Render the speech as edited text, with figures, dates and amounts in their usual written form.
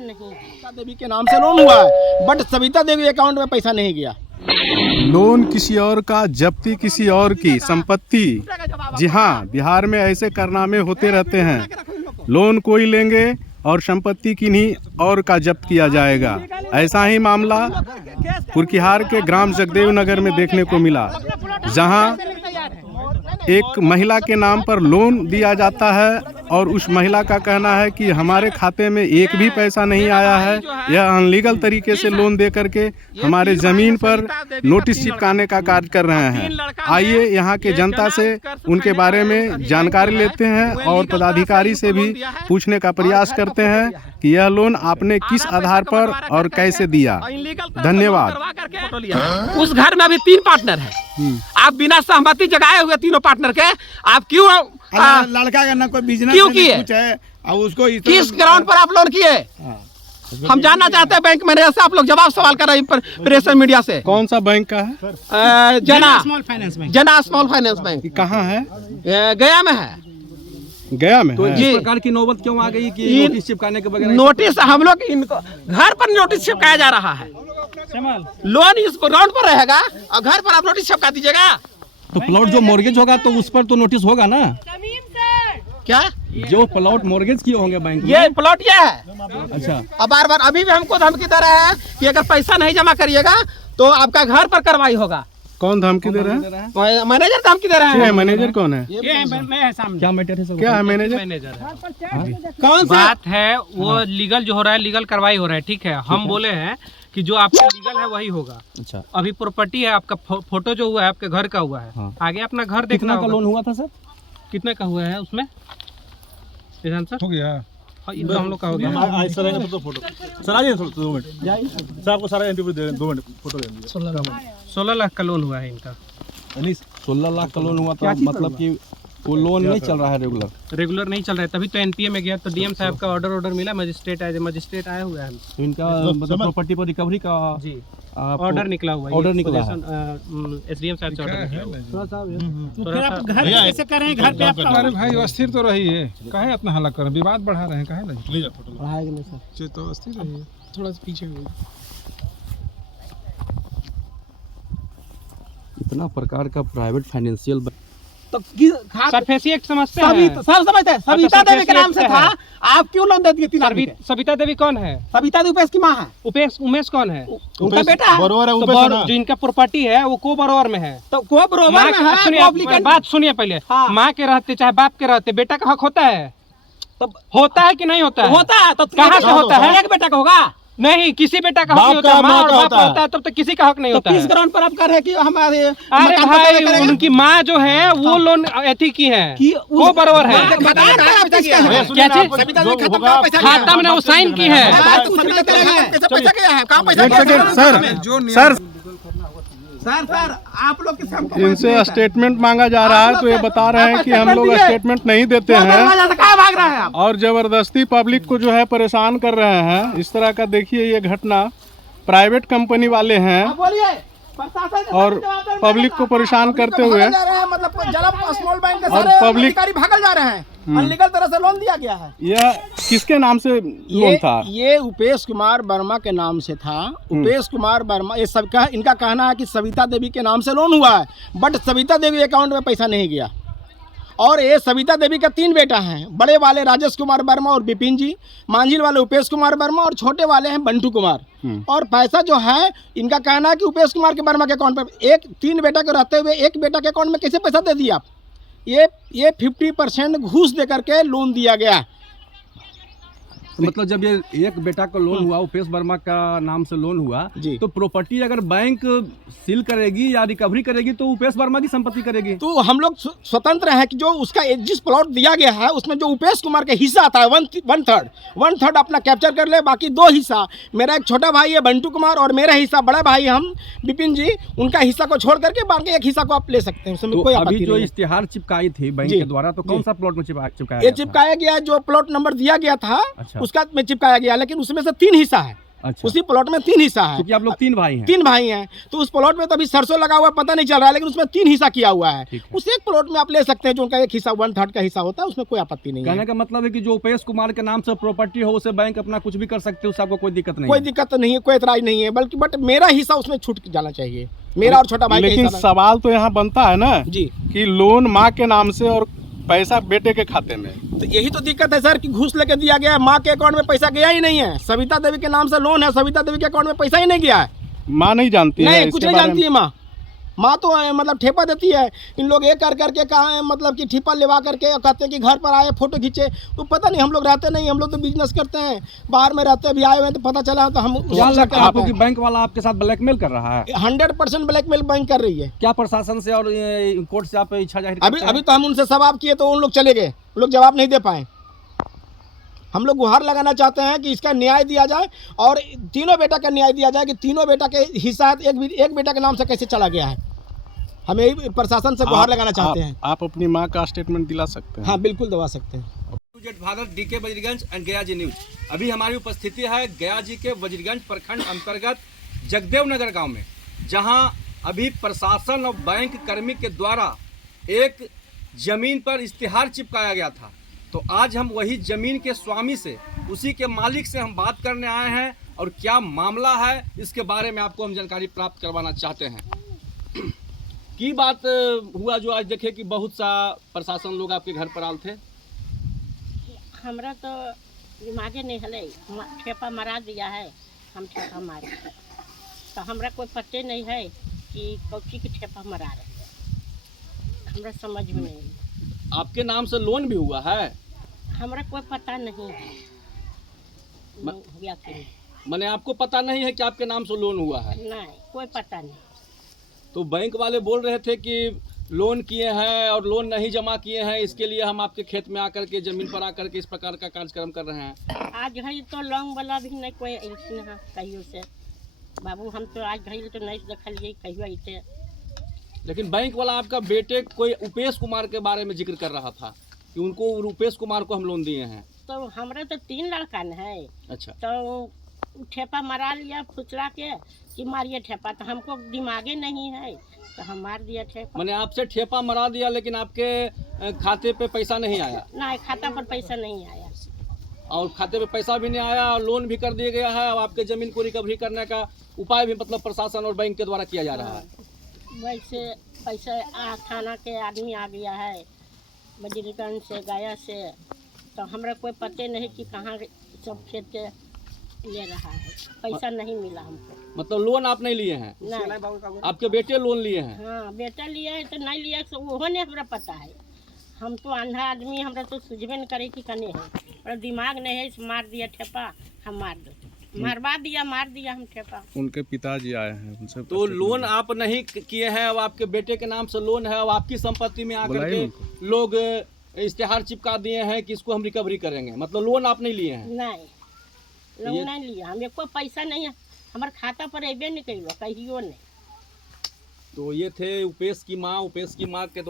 नहीं। सविता देवी के नाम से लोन हुआ है, बट सविता देवी अकाउंट में पैसा नहीं गया। लोन किसी और का, जब्ती किसी और की संपत्ति। जी हाँ, बिहार में ऐसे कारनामे होते रहते हैं। लोन कोई लेंगे और संपत्ति किन्हीं और का जब्त किया जाएगा। ऐसा ही मामला कुर्किहार के ग्राम जगदेव नगर में देखने को मिला, जहां एक महिला के नाम पर लोन दिया जाता है और उस महिला का कहना है कि हमारे खाते में एक भी पैसा नहीं आया है। यह अनलीगल तरीके से लोन दे करके हमारे ज़मीन पर नोटिस चिपकाने का कार्य कर रहे हैं। आइए यहाँ के जनता से उनके बारे में जानकारी लेते हैं और पदाधिकारी से भी पूछने का प्रयास करते हैं कि यह लोन आपने किस आधार पर और कैसे दिया। धन्यवाद। उस घर में अभी 3 पार्टनर है, आप बिना सहमति जगाए हुए तीनों पार्टनर के आप क्यों लड़का का ना कोई बिजनेस क्यों किए? अब उसको किस ग्राउंड पर आप लोन किए? हम जानना चाहते हैं बैंक मैनेजर से। आप लोग जवाब सवाल कर रहे हैं प्रेस मीडिया से। कौन सा बैंक का है? जना स्मॉल फाइनेंस बैंक। कहाँ है? गया में है। गया में तो है। इस प्रकार की नौबत क्यों आ गई कि नोटिस चिपकाने के बगैर? नोटिस हम लोग इनको घर पर नोटिस चिपकाया जा रहा है। लोन इस ग्राउंड पर रहेगा और घर पर आप नोटिस चिपका दीजिएगा। तो प्लॉट जो मॉर्गेज होगा तो उस पर तो नोटिस होगा ना? क्या जो प्लॉट मॉर्गेज किए होंगे बैंक में? ये प्लॉट ये है। अच्छा, अब बार बार अभी भी हमको धमकी दे रहे हैं कि अगर पैसा नहीं जमा करिएगा तो आपका घर पर कार्रवाई होगा। कौन धमकी दे रहा है? मैनेजर धमकी दे रहे क्या है? हैं। मैनेजर कौन है? क्या मैटर है सब? क्या है मैनेजर? कौन सा बात है वो लीगल जो हो रहा है, लीगल कार्रवाई हो रहा है, ठीक है। हम बोले हैं कि जो आपका लीगल है वही होगा। अच्छा, अभी प्रॉपर्टी है आपका, फोटो जो हुआ है आपके घर का हुआ है। हाँ। आगे अपना घर देखना कितना का होगा। लोन हुआ था सर? कितने का हुआ है उसमें? सर हो गया। हाँ, इतना हम लोग का हो गया। सर आइए फोटो सर, आइए 2 मिनट सर, आपको सारा एंट्री दे 2 मिनट फोटो ले लीजिए। 16 लाख का लोन हुआ है इनका। यानी 16 लाख का लोन हुआ था, मतलब कि वो लोन नहीं चल रहा है रेगुलर नहीं चल रहा है, तभी तो एनपीए में गया तो डीएम साहब का ऑर्डर मिला। मजिस्ट्रेट आया हुआ है। तो इनका मतलब प्रॉपर्टी पर रिकवरी का जी ऑर्डर निकला हुआ है। ऑर्डर निकला है। एसडीएम साहब से ऑर्डर निकला हुआ है। अरे भाई अस्थिर तो रही है, काहे अपना हल्ला कर रहे हैं? विवाद बढ़ा रहे हैं, काहे नहीं? ले जा फोटो बढ़ाएगा नहीं सर। तो अस्थिर रही, थोड़ा सा पीछे हो। इतना प्रकार का प्राइवेट फाइनेंशियल तो सरफेसी एक्ट समझते हैं? सब समझते हैं। सविता देवी के नाम से था, आप क्यों लोन दे दिए 3 आदमी के? सविता देवी कौन है? सविता देवी उपेश की माँ है। उमेश कौन है? उनका बेटा है। बरोबर है, तो ऊपर से ना। जो इनका प्रॉपर्टी है वो को बरोबर में है। तो को बरोबर में है। सुनिए, बात सुनिए पहले। हाँ। माँ के रहते चाहे बाप के रहते बेटा का हक होता है? तब होता है कि नहीं होता है? होता है तो कहाँ से होता है? एक बेटा का होगा नहीं, किसी बेटा का हक बाप नहीं होता। का, माँ माँ और का बाप होता है। होता है तब तक किसी का हक नहीं तो होता किस है। ग्राउंड पर आप कर रहे हैं कि हमारे अरे भाई उनकी माँ जो है वो लोन अथी की है, वो बरोबर है। क्या चीज? खाता में वो साइन की है। सर आप लोग इनसे स्टेटमेंट मांगा जा रहा है तो ये बता रहे हैं कि हम लोग स्टेटमेंट नहीं देते हैं भाग रहे हैं आप? और जबरदस्ती पब्लिक को जो है परेशान कर रहे हैं। इस तरह का देखिए ये घटना, प्राइवेट कंपनी वाले हैं बोलिए प्रशासन के और जवाब देने पब्लिक को परेशान करते हुए भागल जा रहे हैं, मतलब जला स्मॉल बैंक के और सारे पब्लिक- अधिकारी भागल जा रहे हैं। अनलीगल तरह से लोन दिया गया है। यह किसके नाम से लोन था? ये उपेश कुमार वर्मा के नाम से था। उपेश कुमार वर्मा, ये सबका इनका कहना है कि सविता देवी के नाम से लोन हुआ है, बट सविता देवी अकाउंट में पैसा नहीं गया। और ये सविता देवी का 3 बेटा हैं, बड़े वाले राजेश कुमार वर्मा और बिपिन जी, मांझिल वाले उपेश कुमार वर्मा और छोटे वाले हैं बंटू कुमार। और पैसा जो है इनका कहना है कि उपेश कुमार के वर्मा के अकाउंट पर 3 बेटा के रहते हुए एक बेटा के अकाउंट में कैसे पैसा दे दिया आप? ये 50% घूस दे करके लोन दिया गया। तो मतलब जब ये एक बेटा का लोन हुआ, उपेश वर्मा का नाम से लोन हुआ, जी। तो प्रॉपर्टी अगर बैंक सील करेगी या रिकवरी करेगी तो उपेश वर्मा की संपत्ति करेगी। तो हम लोग स्वतंत्र हैं कि जो उसका जिस प्लॉट दिया गया है उसमें जो उपेश कुमार का हिस्सा आता है 1/3 अपना कैप्चर कर ले, बाकी 2 हिस्सा मेरा एक छोटा भाई है बंटू कुमार और मेरा हिस्सा बड़ा भाई हम बिपिन जी, उनका हिस्सा को छोड़ करके बाकी एक हिस्सा को आप ले सकते हैं। उसमें तो कोई अभी आपत्ति जो नहीं है। इश्तिहार चिपकाई थी बैंक जी। के द्वारा, तो कौन सा प्लॉट में चिपकाया ये गया था? चिपकाया गया जो प्लॉट नंबर दिया गया था अच्छा। उसका में चिपकाया गया, लेकिन उसमें से 3 हिस्सा है। अच्छा। उसी प्लॉट में 3 हिस्सा है, क्योंकि आप लोग 3 भाई हैं। 3 भाई हैं, तो उस प्लॉट में तो अभी सरसों लगा हुआ है, पता नहीं चल रहा है, लेकिन उसमें 3 हिस्सा किया हुआ है। ठीक है। उस एक प्लॉट में आप ले सकते हैं, जो उनका एक हिस्सा 1/3 का हिस्सा होता है, उसमें कोई आपत्ति नहीं कहने है। का मतलब है कि जो उपेश कुमार के नाम से प्रॉपर्टी हो उसे बैंक अपना कुछ भी कर सकते हो, उससे आपको कोई दिक्कत नहीं कोई है। दिक्कत नहीं है, कोई एतराज नहीं है, बल्कि बट मेरा हिस्सा उसमें छूट जाना चाहिए, मेरा और छोटा भाई का लेकिन हिस्सा सवाल तो यहाँ बनता है ना जी। कि लोन माँ के नाम से और पैसा बेटे के खाते में। तो यही तो दिक्कत है सर कि घूस लेके दिया गया है, माँ के अकाउंट में पैसा गया ही नहीं है। सविता देवी के नाम से लोन है, सविता देवी के अकाउंट में पैसा ही नहीं गया है। माँ नहीं जानती है नहीं, इसके कुछ नहीं बारे जानती में? है माँ। माँ तो मतलब ठेपा देती है। इन लोग ये कर करके कहा है, मतलब कि ठेपा लेवा करके और कहते हैं कि घर पर आए फोटो खींचे, तो पता नहीं, हम लोग रहते नहीं, हम लोग तो बिजनेस करते हैं, बाहर में रहते हैं, अभी आए हुए हैं तो पता चला तो हम क्या लगता है आपको कि बैंक वाला आपके साथ ब्लैकमेल कर रहा है? 100% ब्लैकमेल बैंक कर रही है। क्या प्रशासन से और कोर्ट से आप इच्छा जाहिर अभी करते हैं? अभी तो हम उनसे सवाल किए तो उन लोग चले गए, उन लोग जवाब नहीं दे पाए। हम लोग गुहार लगाना चाहते हैं कि इसका न्याय दिया जाए और तीनों बेटा का न्याय दिया जाए कि तीनों बेटा के हिस्सा है, एक बेटा के नाम से कैसे चला गया है। हम यही प्रशासन से गुहार लगाना चाहते हैं। आप अपनी माँ का स्टेटमेंट दिला सकते हैं? हाँ, बिल्कुल दबा सकते हैं। जेट Bharat DK Wazirganj and Gaya ji news. अभी हमारी उपस्थिति है गया जी के वजीरगंज प्रखंड अंतर्गत जगदेव नगर गांव में, जहां अभी प्रशासन और बैंक कर्मी के द्वारा एक जमीन पर इश्तिहार चिपकाया गया था। तो आज हम वही जमीन के स्वामी से, उसी के मालिक से हम बात करने आए हैं और क्या मामला है इसके बारे में आपको हम जानकारी प्राप्त करवाना चाहते हैं। की बात हुआ जो आज देखे कि बहुत सा प्रशासन लोग आपके घर पर आए थे? हमरा तो दिमागे नहीं हले, ठेपा मरा दिया है, हम ठेपा मारे, तो हमरा कोई पते नहीं है कि कौची की ठेपा मरा रहे हैं, हमरा समझ में नहीं। आपके नाम से लोन भी हुआ है? हमरा कोई पता नहीं है हुआ कि नहीं। माने आपको पता नहीं है कि आपके नाम से लोन हुआ है? नहीं, कोई पता नहीं। तो बैंक वाले बोल रहे थे कि लोन किए हैं और लोन नहीं जमा किए हैं, इसके लिए हम आपके खेत में आकर के जमीन पर आकर के इस प्रकार का कार्यक्रम कर रहे हैं। आज घड़ी तो लोन वाला भी नहीं कोई ऐसे है कहियो से बाबू, हम तो आज घड़ी तो नहीं देखलिए कहियो ऐसे। लेकिन बैंक वाला आपका बेटे कोई उपेश कुमार के बारे में जिक्र कर रहा था कि उनको उपेश कुमार को हम लोन दिए हैं। तो हमरा तो 3 लड़का न है। अच्छा। तो ठेपा मरा लिया फुसला के कि मारिए ठेपा, तो हमको दिमागे नहीं है तो हम मार दिया ठेपा। मैंने आपसे ठेपा मरा दिया लेकिन आपके खाते पे पैसा नहीं आया? नहीं, खाता पर पैसा नहीं आया। और खाते पे पैसा भी नहीं आया और लोन भी कर दिया गया है और आपके ज़मीन को रिकवरी करने का उपाय भी मतलब प्रशासन और बैंक के द्वारा किया जा रहा है। वैसे पैसा थाना के आदमी आ गया है, वजीरगंज से, गया से, तो हमरा कोई पते नहीं कि कहाँ सब खेत ले रहा है, पैसा नहीं मिला हमको। मतलब लोन आप नहीं लिए हैं? नहीं। आपके बेटे लोन लिए हैं? हाँ, बेटा लिया है तो नहीं लिया तो वो नहीं हमरा पता है। हम तो अंधा आदमी, हमरा तो सुझबे न करे कि कने है, और दिमाग नहीं है, मार दिया ठेपा, हम मार दो, मारवा दिया, मार दिया हम ठेपा। उनके पिताजी आए हैं, उनसे तो लोन आप नहीं किए हैं, अब आपके बेटे के नाम से लोन है, अब आपकी संपत्ति में आकर के लोग इश्तिहार चिपका दिए हैं कि इसको हम रिकवरी करेंगे, मतलब लोन आप नहीं लिए हैं? नहीं, लोन नहीं लिया, हमें कोई पैसा नहीं है, हमारे खाता पर अबे नहीं कहियो, कहियो नहीं। तो ये थे उपेश की माँ के